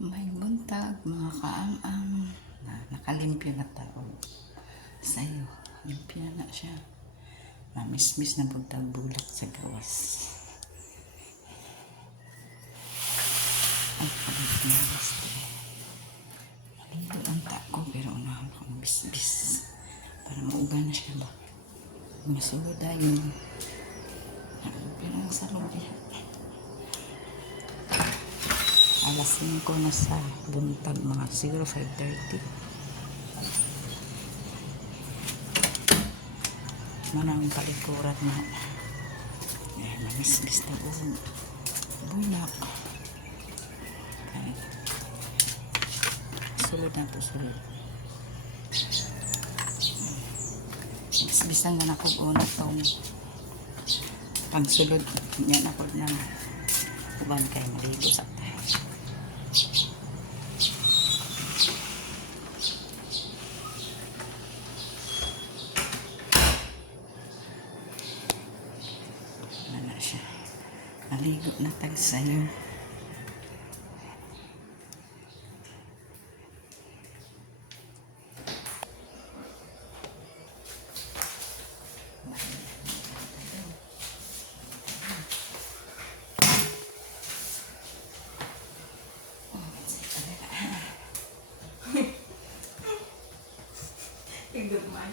May buntag, mga kaam-am, na nakalimpyo na tao. Sa'yo, limpyo na siya. Mamismis na buntag bulak sa gawas. Ang pagkakamalas ko. Maligo ang tako, pero unahan ko ang bisbis. Para mauga na siya ba? Masulod tayo. Pero ang salong diha. Alas 5 na sa buntag, mga 05:30. Manang palikuran na. Mamisbis na bulak. Okay. Sulod na to, sulod. Bisang na ako una itong pagsulod. Yan ako na uban kayo maligo sa tayo. Wala siya. Maligo na tag sa'yo. Good man.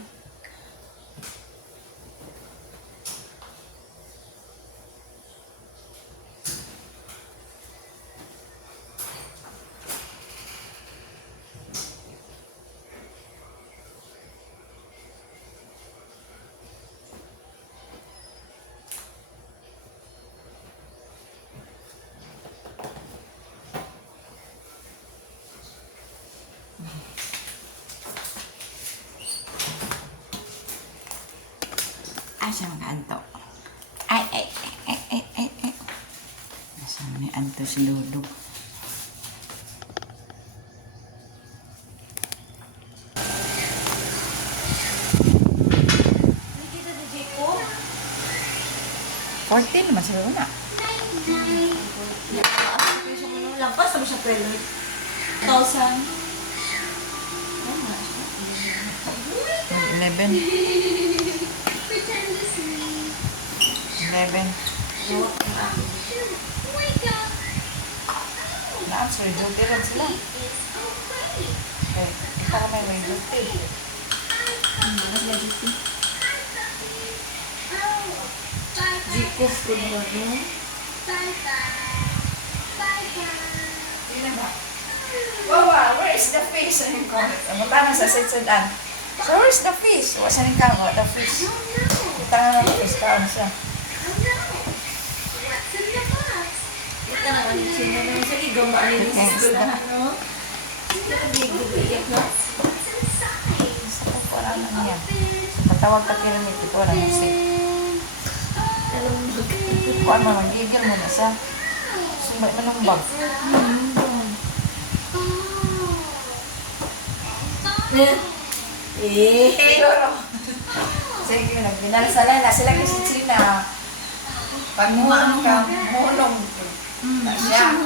Siya mag-anto. Ay. Nasa ni anto si Dudok. Nakita na Jeko? 14 naman sila una. Lampas naman siya pwelo. 1,000. 11. Na-answer, duty rin sila. Okay, kita ka may duty. Jeko food mo no? Sino ba? Wawa, where is the fish? Ano yung comment? Ang mutana sa sitsudan. So, where's the fish? Wasa rin ka mo, the fish. Kita nga ng fish, kaon siya. Ito na kami sino na sa igong maalin sa eskwelahan, no? Nakabigo ba iyak na? Sa kukuran na niya. Patawag ka kiramit, ito na musik. Kuan mo, magigil mo na sa sumbay manumbag. Siguro. Sige, nagbinalsala na sila kasi sila. Pag muhaan ka, muhulong. Siya.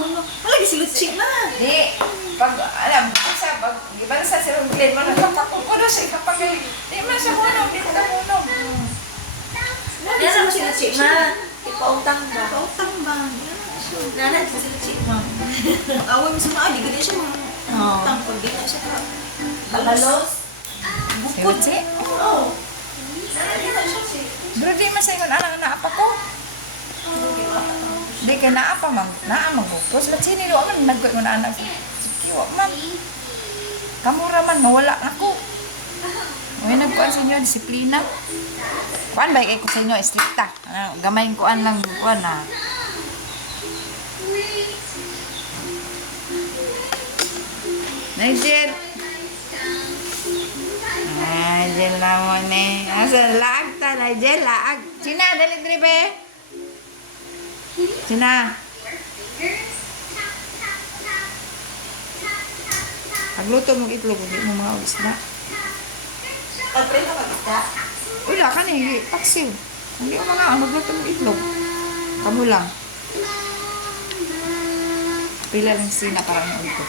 Lagi si Luchi na. Di, pag, alam, sa, pag, ibalsa sila, glen mo na, kapakukulo siya, kapag, di man siya mulong, di mo na mulong. Yan naman si Luchi ma. Ipautang ba? Pautang ba? Nanay si Luchi ma. Away mo sa mga, di ganyan siya mga utang pag di na siya ka. Babalos? Si Uchi? Oo. Nanay di na siya si. Bro, di man sa ingon, anak na apa ko. Di ka naapa man, naamagupos. Ba't sinilo man, nagkoy mo na anak. Kiwa man. Kamura man, nawala ako. May nagkuhan sa inyo, disiplina. Kuan ba, ko sa inyo, estrikta. Gamayin kuan lang, kuan na. Nigel. Nigel naman eh. Asa laag ta, Nigel, laag. Sina, dali be. Sina. Pagluto mong itlog, hindi mo mga isda. Pag-pray na mag-isda? Wala ka na, hindi. Paksiw. Hindi ko mga, magluto mong itlog. Kamu lang. Pila lang sina para ang ulo.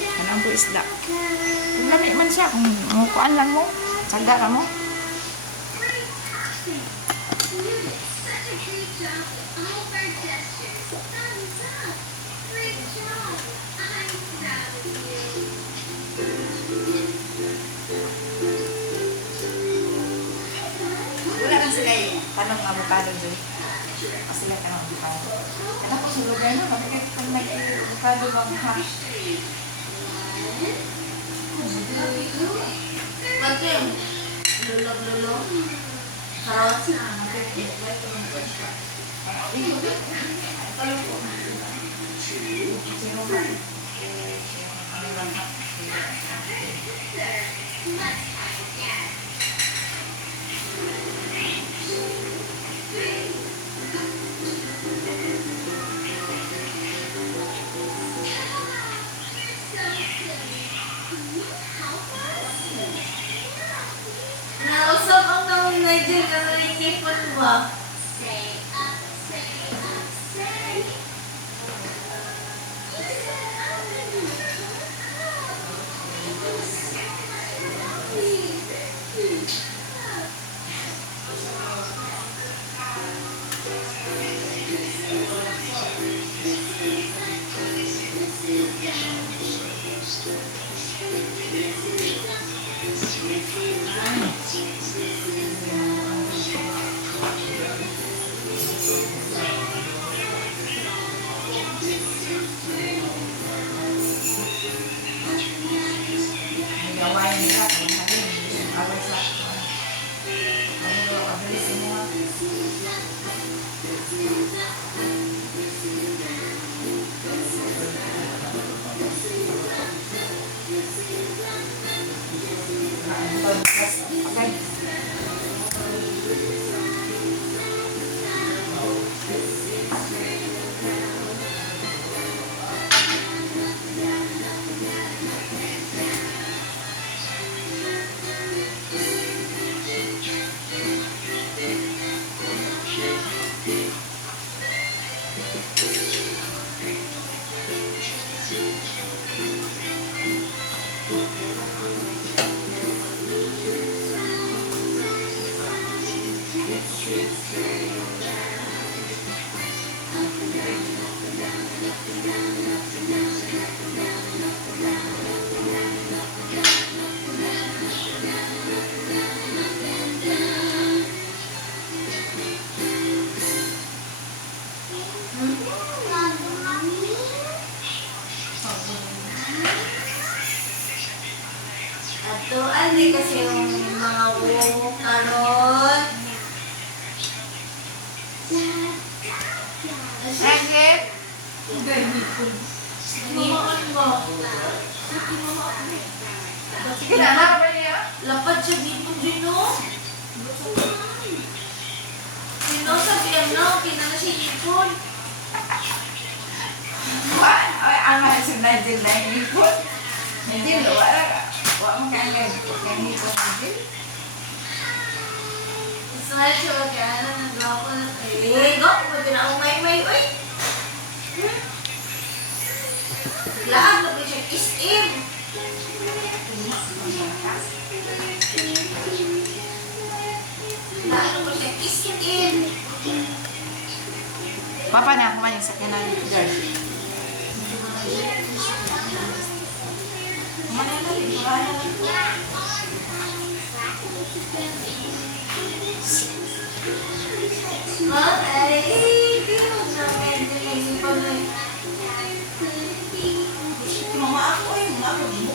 Kanang po isda. Kung lami man siya, kung mukuan lang mo, tsaga ka mo. Wala lang sila yung tanong avocado dyan. Kasi sila tanong avocado. Kaya po sa lugar na, bakit kung may avocado bang hash? Ate, lulog-lulog. Carrots. Nausap ang naong Nigel na nalingipon ba? Gawain nila kung halin, awal sa abilis mo. Ato, hindi kasi yung mga karot. Agit! Hinuon mo. Sige na, harapan niya. Lapad siya dito, Gino. Gino, sabi ano, kinala siya ipon. What? Ay, ama sa Nigel na ipon. Nigel, wala ka. Wala mo kaya ipon Nigel. Ismael siya, kaya ano, nagawa ko na. Eh, go, pwede na akong may-may, uy. Lahat na po siya kiss-in. Lahat na po siya kiss-in. Papa na, kumain sa kanan. George. Kumain na rin. Ay, kino namin din pa na. Mama ako eh, mama ko.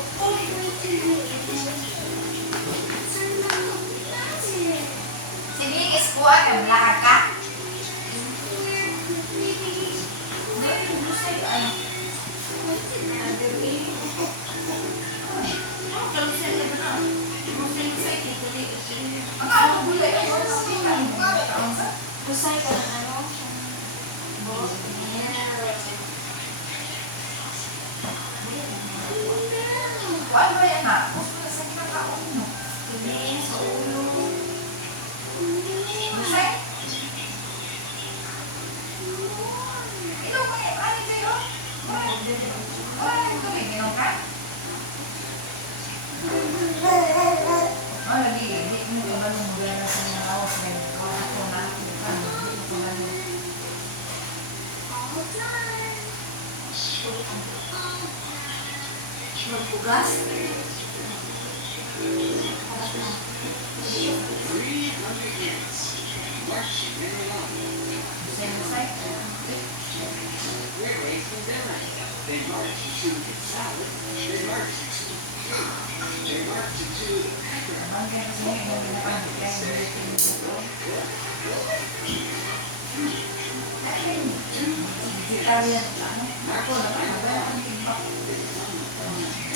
Sige, iskuha ka. Lakad ka. Ang ano gulay? Kusay ka ng ano? Ano ba yan ha? Gusto na sa kinakaon mo. Hindi, sa ulo. Gulay? Ikaw ba yan? Ano kayo? Oh, lagi. Di mo ka ba nung magana sa mga awas na yun? Ako na ako. Di ko ba nung... Magpugas. Sensay. Bangga kasi ngayon yung napanit kaya yung vegetarian lang. Ako naman, wala akong timbak.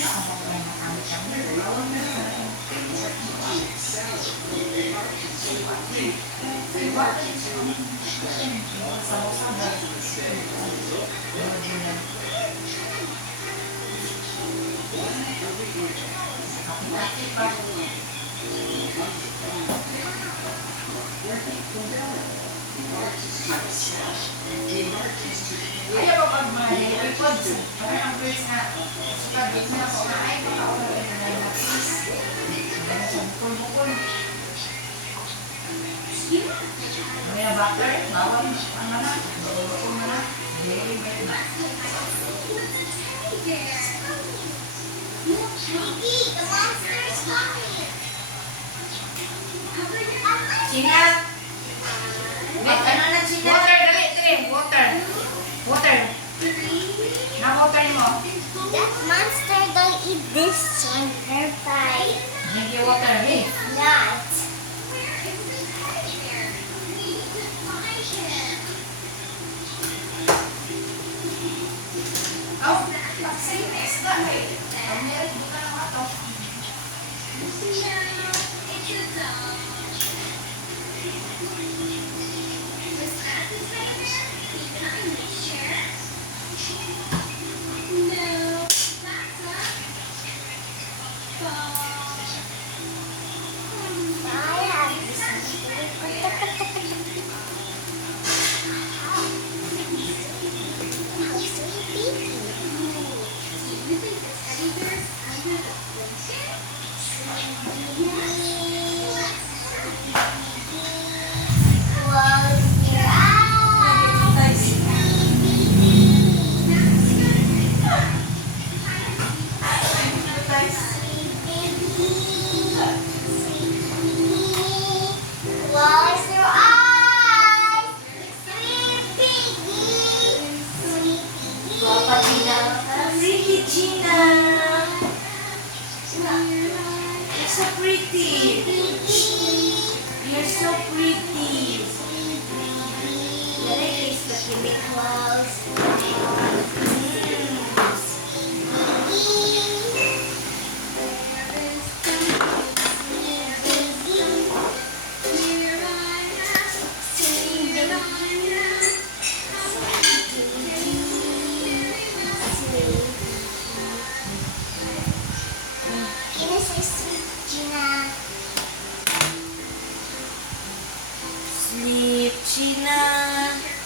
Ako ba nakamit kami? Ayaw ko pag mga records. Parang ang first na pag di mo na ako maay, baka ako na please. Ganun sa bukol-bukol. May butter, bawal, ang mana, bukol na na. Very, very nice. Mickey, the monster is coming. China. Wait, ano na China? Water, dali, dali. Water. Water. Na water mo. That monster don't eat this one, her pie. Drink your water, hey. Not. Oh, kasi isda eh. Ang meron buka ng ato. I have Close your eyes. Close your eyes. Sweet piggy. Sweet piggy. Guapa China. Pretty China. You're so pretty. You're so pretty. Let it taste the chemicals. Can I say sweet Gina? Sleep China.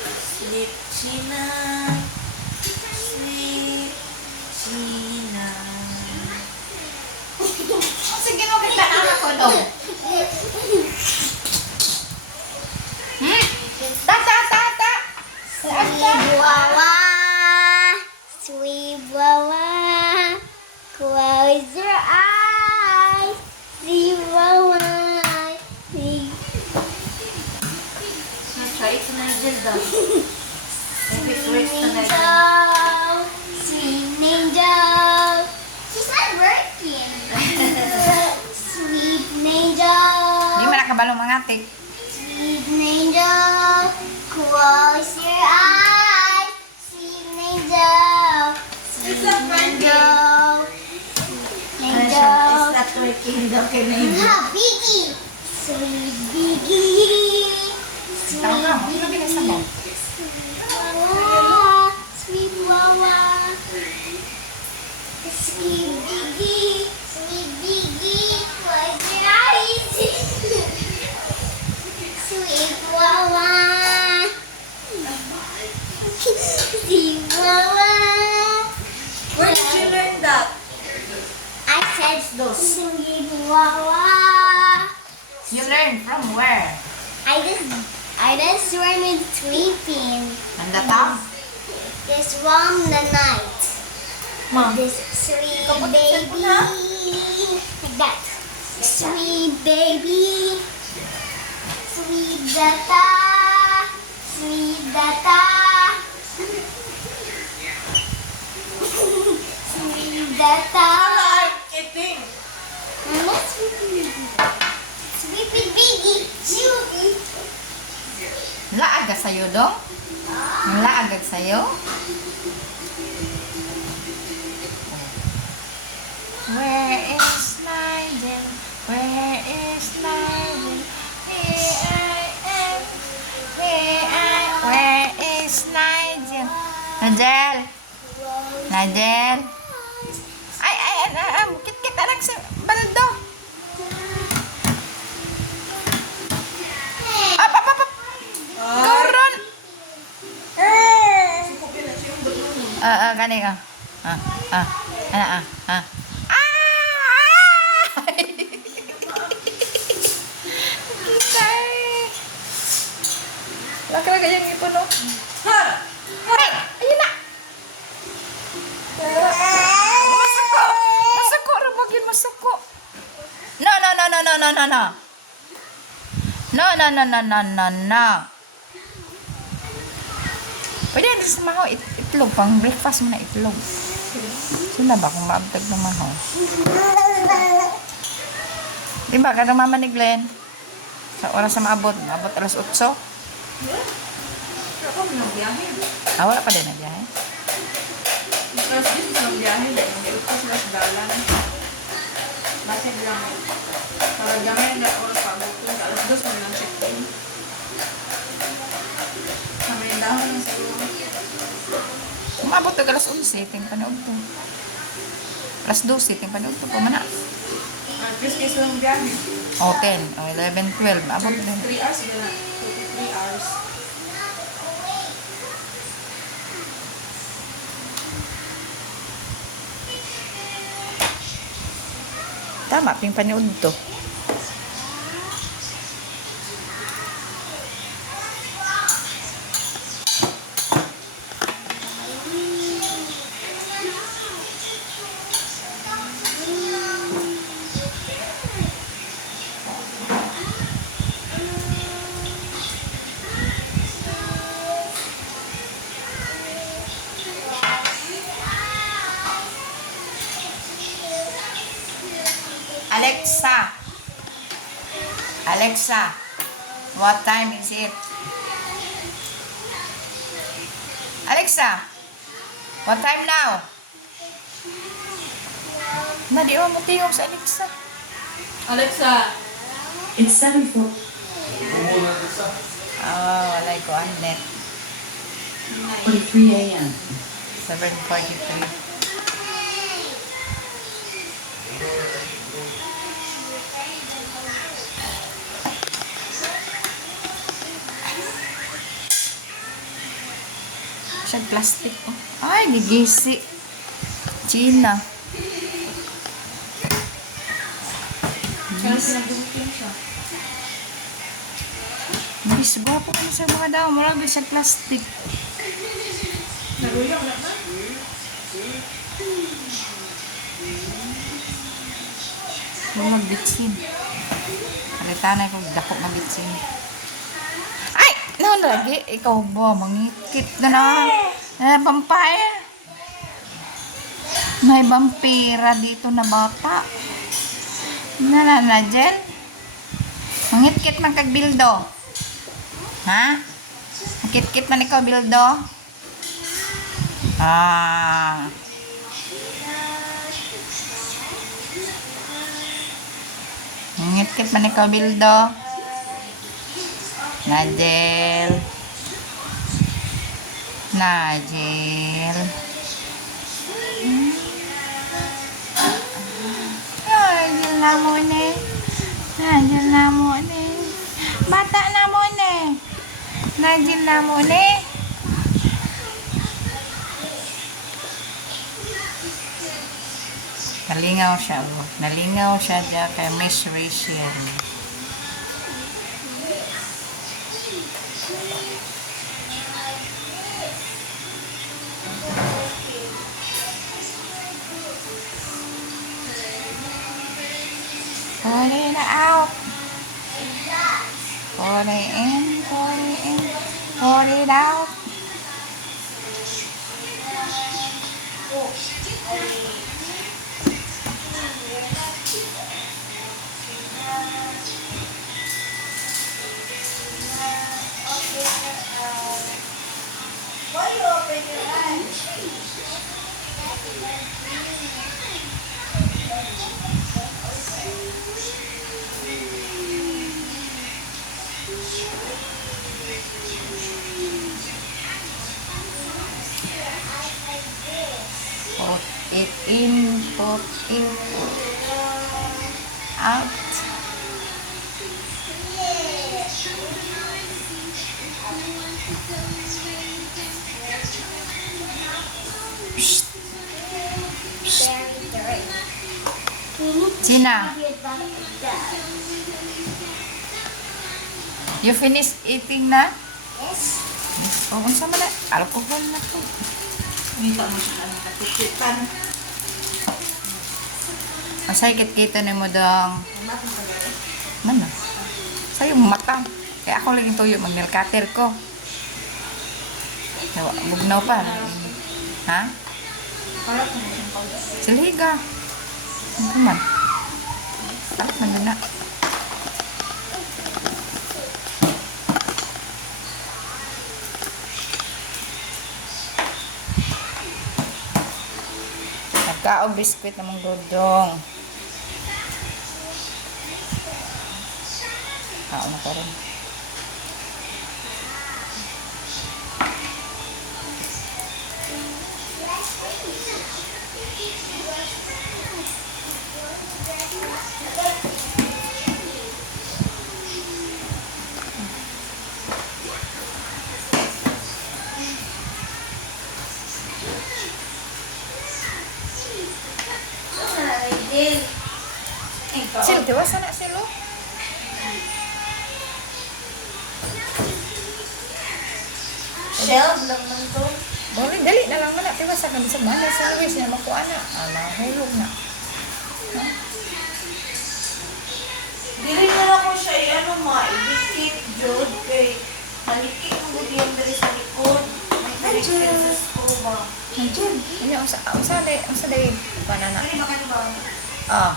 Sleep China. Sleep China. Sige mo, kita na ako doon. Tata, tata. Wawa, sweet Wawa, close your eyes, sweet Wawa, sweet Try it na Nigel daw. Maybe it works na Nigel. angel, sweet angel. She's not working. Sweet angel, Hindi mo nakabalong mga ate. sweet angel, close your eyes, sweet angel, sweet angel, angel. It's not working daw kay Nigel. Biggie, sweet Biggie, sweet Tawag ka, hindi na binasa mo. Wawa, sweet Wawa, sweet Biggie, close your eyes, sweet Wawa, sweet Wawa. you learn that? I said Dos. Wawa. You learn from where? I just started sleeping. On the top? This from the night. Mom. This sweet Kapag baby. na. Like that. Sweet baby. Sweet data. Sweet data. Sweet data. I'm eating. Mama, sweet baby. Sweet. Laagag sa'yo, dong? Laagag sa'yo? Where is Nigel? Where is Nigel? Here I am. Where is Nigel? Nigel? Nigel? Ay, kit-kit anak sa baldo. Up. Gauron. Kani ka. Laki-laki yung ipon, no? Ha! Ay, ayun na. Masuko, rumagin, masuko. No. No. Pwede natin sa maho, itlog, pang breakfast mo na itlog. Sila ba kung maabtag ng maho? Diba, kada mama ni Glenn, sa oras na maabot alas 8. Ako nang biyahe. Wala pa din na biyahe. Mas this is nang biyahe. Nag-iot ko sila sa dalan. Basig lang. Para gamay na oras pa abot ko. Alas 2 mo lang check-in. Kami dahon na siguro. Umabot ka alas 11, ting panood to. Alas 12, ting panood to. Pumana. At least kayo silang biyahe. 10, 11, 12. Abot din. 3 hours yun na. 3 hours. Tama, ping panood to. Alexa, what time is it? Alexa, what time now? Nadi mo tiyong sa Alexa. Alexa. It's 7:04. Walay ko ang net. 43 a.m. 7:43. Siya plastic. Oh. Ay, gigisi. China. Kaya sinabutin siya. Bis, gwapo ka na sa mga daw. Marami siya plastic. Naguyok na na. Huwag magbitsin. Kalitanay ko, dako magbitsin. Ay! Naon lagi? Ikaw ba? Mangikit na na. Vampire. May vampira dito na bata. Nanajen. Mangikit man kag bildo. Ha? Mangikit man ikaw bildo? Mangikit man ikaw bildo? Najel. Najel. Najel na mo ni. Najel na mo ni. Bata na mo ni. Najel na mo ni. Nalingaw siya. Oh. Nalingaw siya dyan kay Miss Rachel. Pull it out. Pull it in, pull it in, pull it out. Why you open your eyes? Put it in, put it out. Psst. Very dirty. Gina, Your dog does. you finished eating na? Yes. O, unsa man na? Alcohol na to. Nita mo siya ang katikitan. Masay kita ni mo dong. Anak mo pala. Mana? Sa'yo mata. Kaya ako laging tuyo, mag-nail cutter ko. Yawa, bugnaw pa. Ha? Para ko na siyang pag... Siliga. Ano man? Alat man na. Nagkaog biskwit namang dodong. Kaon na pa rin. Sil, tiwasan na silo. Shelf lang man to. Bawal, dali na lang na. Tiwasan ka sa mana sa Luis niya makuha na. Hulog na. Dili na lang ko siya i-ano ma-edit Jod kay malikit ang budiyang dari sa likod. May direktin sa school ba? Nandiyan. Ano, unsa day banana? Dili ba ka ba? Ah,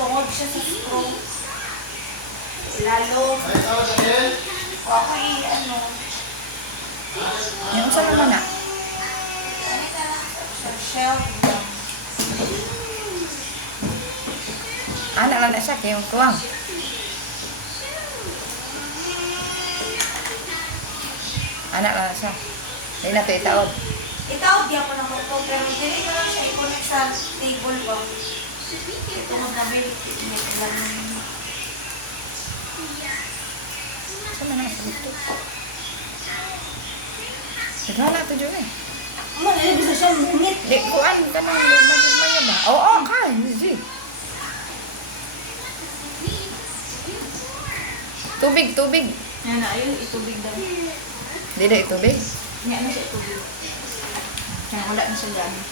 Tungod siya sa screw. Lalo. O ako i-ano. yung unsa naman na? Sa shelf lang. Anak lang na siya, kaya yung tuwang. Anak lang na siya. Hindi na ito itaod. Itawag di ako ng moto, pero dili ko lang siya i-connect sa table ba? Ito mo na bilik. Sama na sa dito. Ikaw na ito dyan eh. Ano, nilibig sa siya, ngunit. Di, kuan ka nang lumaya ba? Oo, kay. G. Tubig, tubig. Yan na, ayun, itubig daw. Di na itubig. Yan na siya itubig. Kaya wala na siya gano'n.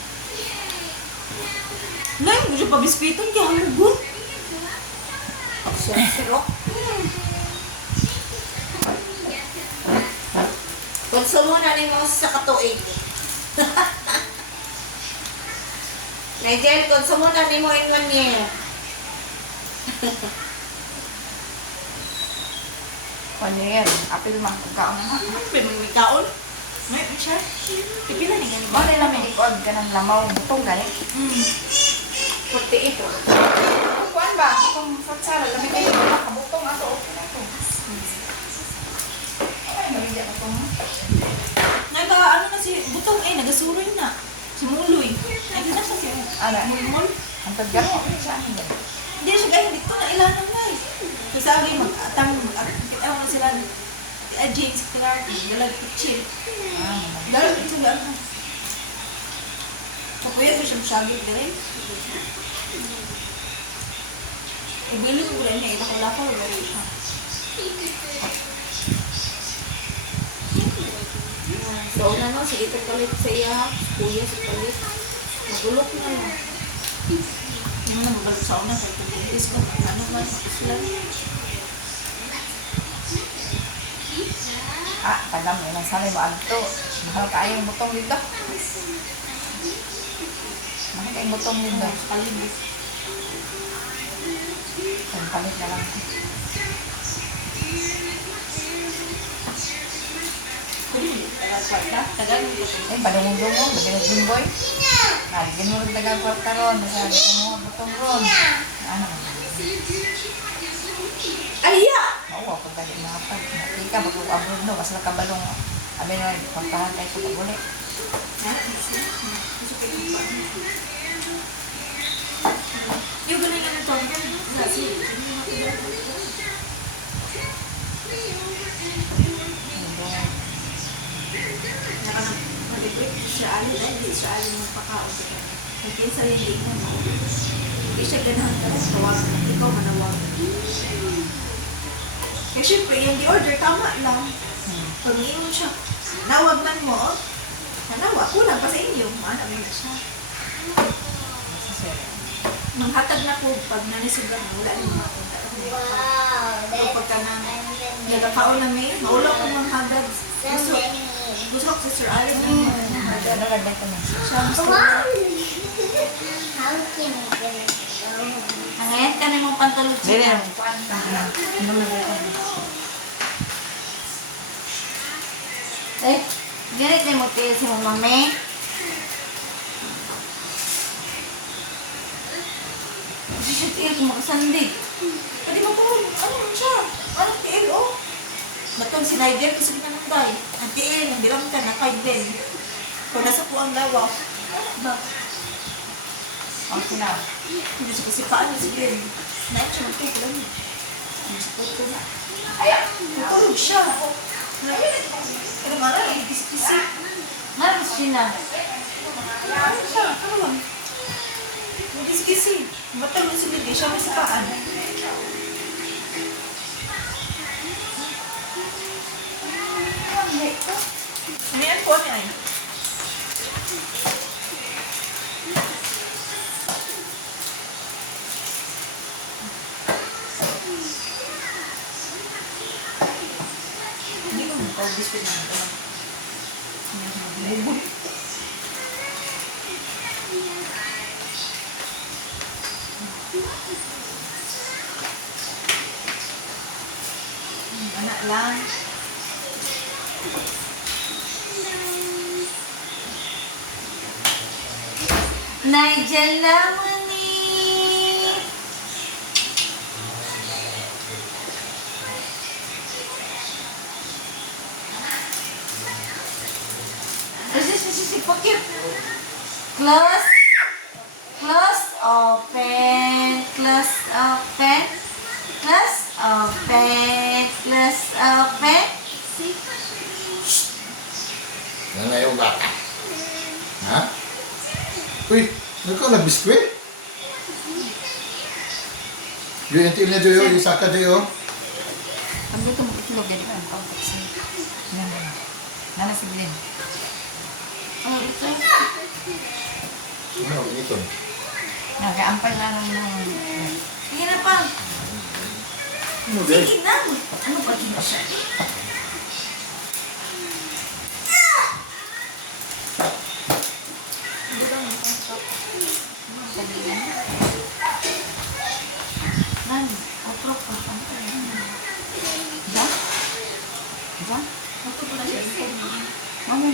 Nay, hindi siya pabispiton, kaya hamugot. Sirok. Konsumo na rin mo sa katuig. Nigel, konsumo na rin mo in 1 year. Ano yan? Apil man, pagkaon na nga. May kaon? May siya? Ipila ni ganun. Mga nila may likod ka ng lamaw. Butong gani. 48. Kuan ba? Itong fruit salad. Lamig kayo nakabutong ato. Okay na ito. Ay, maligyan na ito. Ano na si Butong eh, nagasuroy na. Si Muloy. Ay, kita siya siya. Ano? Mulmul. Ang pagkano. Ano siya? Ano yan? Hindi siya gaya, dito na ilanan na eh. Kasabi, mag-atang, kita mo sila. James Clark, dalag chill. Ah, Dalag chill ano. Kapuya mo siyang sabit na rin. Ibili mo rin niya, ilako-lako, gawin siya. So, una no, sige ito palit sa iya, kuya sa palit. Magulok na lang. Yung na mabalik sa una, sa kulitis ko, ano man, islam. Tagal mo lang sanay mo agto. Mahal kayo yung butong dito. Mahal kayo yung butong dito. Kalibis. Palit na lang. Tagal mo ito. Padungong-dungong, bagay Jimboy. Naligyan mo rin tagang kwarta ron. Nasabi ko mo, butong ron. Ano? Aya! Mauwa ko tayo nakapag. Ika, mag-abroad no. Mas nakabalong. Abi na, kwartahan tayo sa paguli. Yung ganun yung ito. Naka-nag-break siya ali dahil hindi siya ali magpakaon sa kanya. Nagkaya sa hindi niya mo. Hindi siya ganahan ka lang tawagan. Ikaw manawag. Kaya syempre, yung di-order, tama lang. Pag mo siya, nawag man mo, nanawa, kulang pa sa inyo. Maana mo na siya. Manghatag na po pag nanisugan mo, wala yung mga punta. Wow, So, pagka na nagkakaon na may, maulaw ko manghagad. Gusto ko sa Sir Allen na manghagad. Nalagay ko na. Siya gusto ko. Wow! How can I get it? Ngayon ka na mong pantulog Dili siya. Eh, ganit na mo tayo si mami. Hindi siya tiil kung makasandig. Pwede mo po, ano man siya? Anong tiil, oh? Batong si Nigel kasi pinananday. Ang tiil, ang bilang ka na kay Ben. Kung nasa po ang lawa. Ba? Okay na. Hindi siya kasi paano si Ben. Nain siya magkaya ko lang. Ang support ko na. Ayan! Tutulog siya. Pero marami, kisi-kisi. Maros siya na. Ano siya? Ano lang? Kisi-kisi. Batal mo si Lily, siya may sipaan. Ano yan po? Ano yan? Hindi ko mo biscuit na ito. Lebo. Anak lang. Nigel naman eh. Si Pakip. Close. Close, open. Close, open. Close, open. Close, open. Yan na yung bata. Ha? Uy, nagkaw na biskwit? Yung intil na Joyo, yung saka Joyo. Ang dito mo itlog, yan ang context niya. Yan na. Nana si Glenn. Oh, ito. Ano, ito. Nag-aampay lang ng... Sige na pa. Ano, Del? Sige na. Ano ba din siya? Nan, otro pa. Diyan? Diyan? Ako pala siya. Mamo.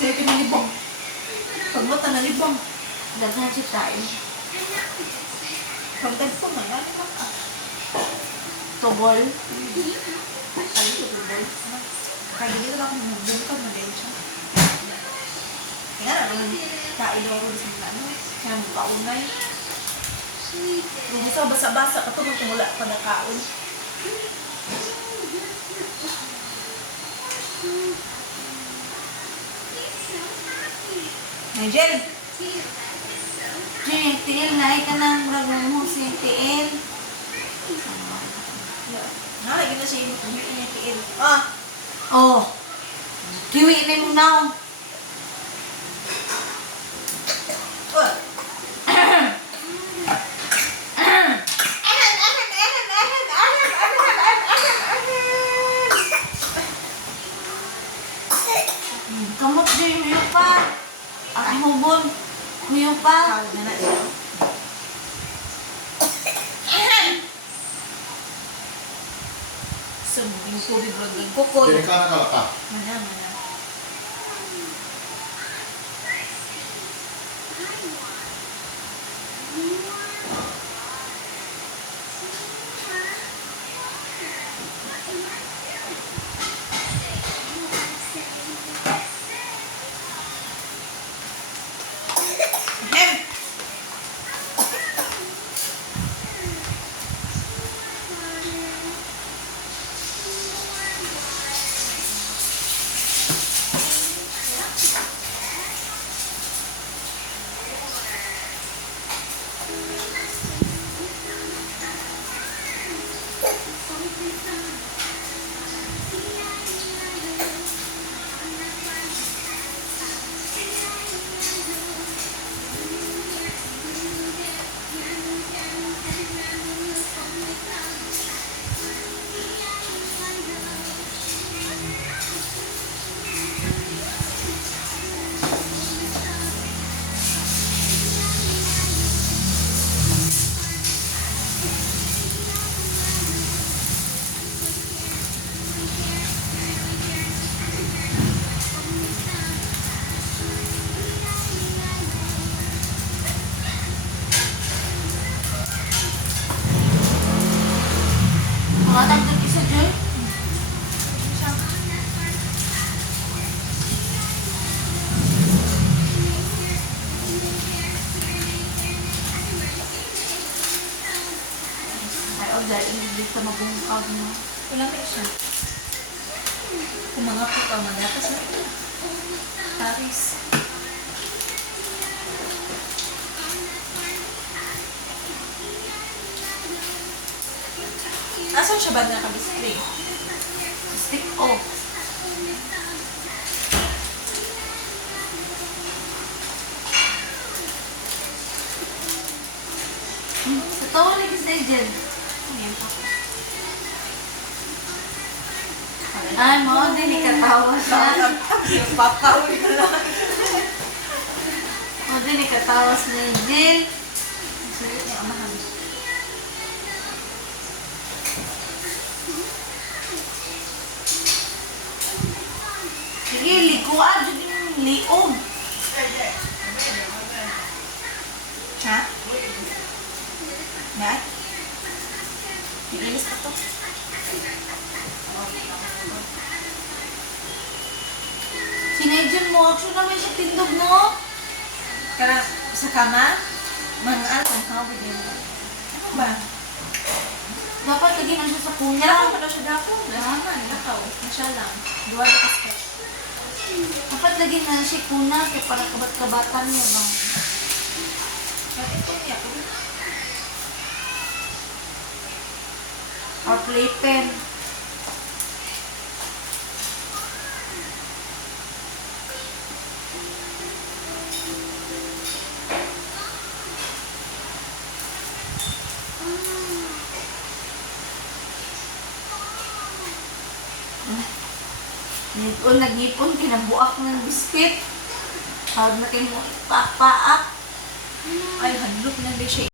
Sa'yo pinalibong. Pag mo tanalibong. Daghan siya tayo. Pag dad po, ano ba ka? Tubol. Ano ito, boy? Kaya dito lang kung mag-boom ka, mag-boom siya. Kaya na, tayo daw rin sa ano. Kaya mo kaunay. Hindi sa basa-basa, katulong kung wala pa nakaon. Nigel! Jay, tiil na ay ka ng brother mo si tiil. Ha, yun na siya yung initiin. Ah! Oh. Kiwi na mo now. Oh! Kamot Jay, huyo pa. Ang hubon. Huyo pa. Tawag na na siya. So, yung tubig bro, yung kukod. Jadi ka na kalapa. Mana, mana. Ahem. Mga tagdag isa Jay. Ay, o dahil hindi ka mabungkag mo. Wala na siya. Kung mga po ka, magatas na ito. Paris. Asan siya ba nakabisplay? Stick off. Totoo lagi sa Jay. Ayan pa. Ay, mo, din ikatawa siya. Yung papauwi na lang. Mo, din ikatawa si Jill. Sorry, may amahan. Sige, likuan. Sige, liog. Ha? Nay? Iilis pa to. Sinedyan mo. Actually naman siya tindog mo. Kaya sa kama, mga ang hawid niya mo. Ano ba? Dapat lagi na siya sa Kaya kuya. ako na siya dapo. Lahat na, nilakaw. Masya lang. Duwa na kasket. Dapat lagi na siya kuna. Kaya para kabat-kabatan niya ba? Kaya ito niya. Or playpen. Ngipon, nag-ngipon, kinabuak ng biskit. Hawag na kayo paak. Ay, handlok na siya.